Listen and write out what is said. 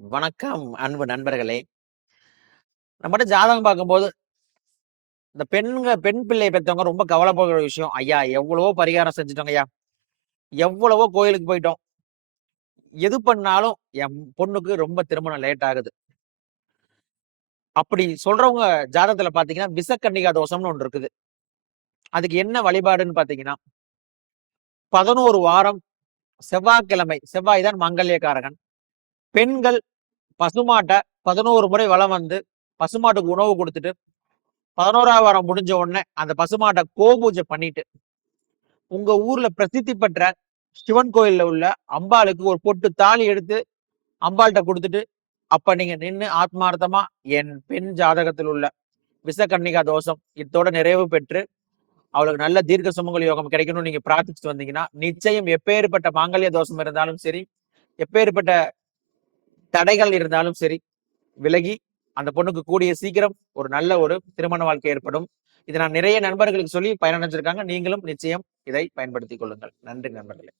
வணக்கம் அன்பு நண்பர்களே. நம்மகிட்ட ஜாதகம் பார்க்கும்போது இந்த பெண்க பெண் பிள்ளை பெற்றவங்க ரொம்ப கவலைப்படுற விஷயம். ஐயா எவ்வளவோ பரிகாரம் செஞ்சுட்டோங்க ஐயா. எவ்வளவோ கோயிலுக்கு போயிட்டோம். எது பண்ணாலும் என் பொண்ணுக்கு ரொம்ப திருமணம் லேட் ஆகுது. அப்படி சொல்றவங்க ஜாதகத்துல பாத்தீங்கன்னா விசக்கன்னிகா தோஷம்னு ஒன்று இருக்குது. அதுக்கு என்ன வழிபாடுன்னு பாத்தீங்கன்னா பதினோரு வாரம் செவ்வாய்க்கிழமை செவ்வாய் தான் மங்கல்யக்காரகன் பெண்கள் பசுமாட்டை பதினோரு முறை வலம் வந்து பசுமாட்டுக்கு உணவு கொடுத்துட்டு பதினோராவது வாரம் முடிஞ்ச உடனே அந்த பசுமாட்டை கோபூஜை பண்ணிட்டு உங்க ஊர்ல பிரசித்தி பெற்ற சிவன் கோயில்ல உள்ள அம்பாளுக்கு ஒரு பொட்டு தாலி எடுத்து அம்பாள்கிட்ட கொடுத்துட்டு அப்ப நீங்க நின்று ஆத்மார்த்தமா என் பெண் ஜாதகத்தில் உள்ள விசகன்னிகா தோஷம் இதோட நிறைவு பெற்று அவளுக்கு நல்ல தீர்க்க சுமங்கல் யோகம் கிடைக்கணும்னு நீங்க பிரார்த்திச்சுட்டு வந்தீங்கன்னா நிச்சயம் எப்பேற்பட்ட மாங்கல்ய தோஷம் இருந்தாலும் சரி எப்பேற்பட்ட தடைகள் இருந்தாலும் சரி விலகி அந்த பொண்ணுக்கு கூடிய சீக்கிரம் ஒரு நல்ல ஒரு திருமண வாழ்க்கை ஏற்படும். இதை நான் நிறைய நண்பர்களுக்கு சொல்லி பயனடைஞ்சிருக்காங்க. நீங்களும் நிச்சயம் இதை பயன்படுத்திக் கொள்ளுங்கள். நன்றி நண்பர்களே.